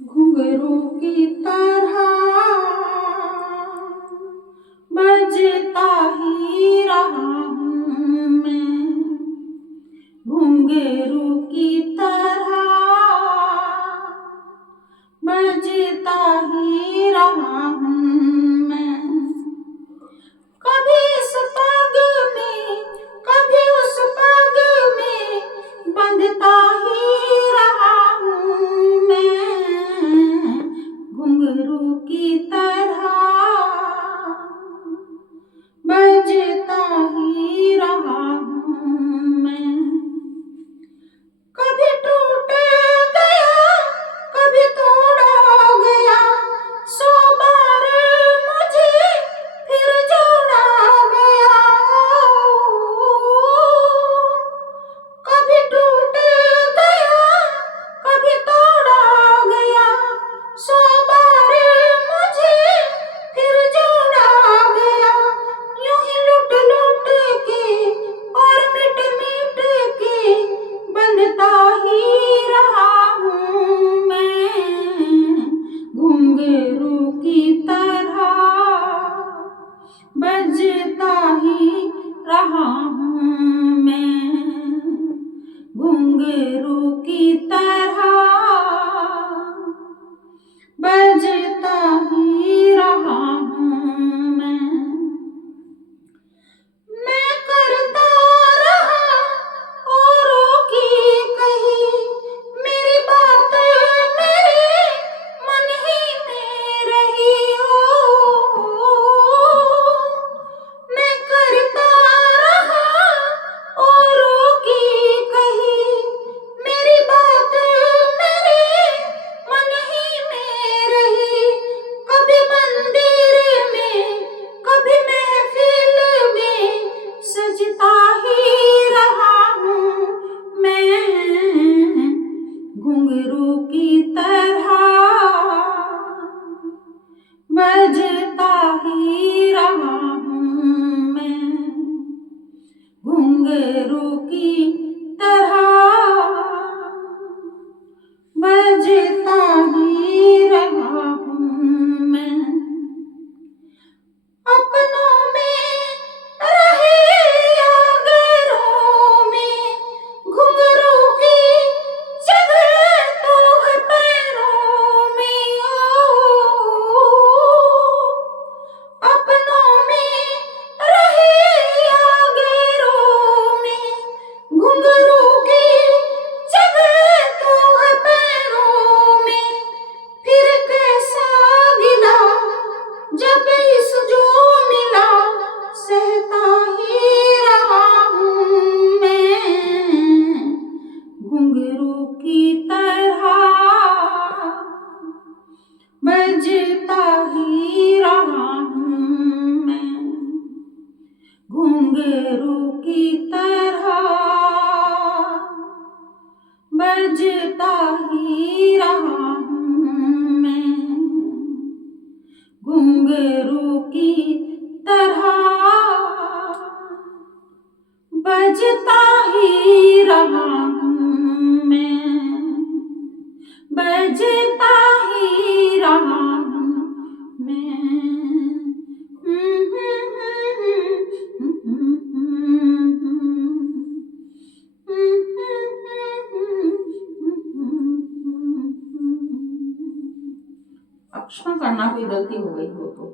घुंघरू की तरह बजता ही रहा हूँ मैं, घुंघरू की तरह बजता ही रहा हूँ मैं। कभी इस पग में कभी उस पग में बंधता ही रहा हूँ मैं, घुंघरू की तरह बजता ही रहा हूँ मैं। कभी टूट गया कभी तोड़ा गया, 100 बार मुझे फिर जोड़ा गया। कभी टूट गया कभी तोड़ा गया, 100 बार मुझे फिर जोड़ा गया। यूं ही लुट लुट के और मिट मिट के बंधता ही रहा हूँ मैं, घुंघरू की तरह बजता ही रहा हूँ मैं, घुंघरू की तरह बजता ही रहा हूँ मैं करता रहा औरों की कही, मेरी बात मेरे मन ही में रही हो। मैं करता रहा औरों की कही, मेरी बात मेरे मन ही में रही। कभी मंदिर में कभी महफिल में सजता ही रहा हूँ मैं, घुंघरू की तरह बजता ही रहा हूँ मैं, घुंघरू की तरह बजता ही रहा हूँ मैं। अपनों में रहे या गैरों में, घुंघरू की जगह तो है पैरों में। अपनों में रहे या गैरों में, घुंघरू की जगह तो है पैरों में। फिर कैसा गिला जब इस जो मिला, सहता ही रहा हूँ मैं, घुंघरू की तरह बजता ही रहा हूँ मैं, घुंघरू की तरह बजता ही रहा हूँ मैं, घुंघरू की तरह बजता ही रहा हूँ मैं, बजता ही रहा हूँ मैं। अब क्षमा करना कोई गलती हो गई हो तो।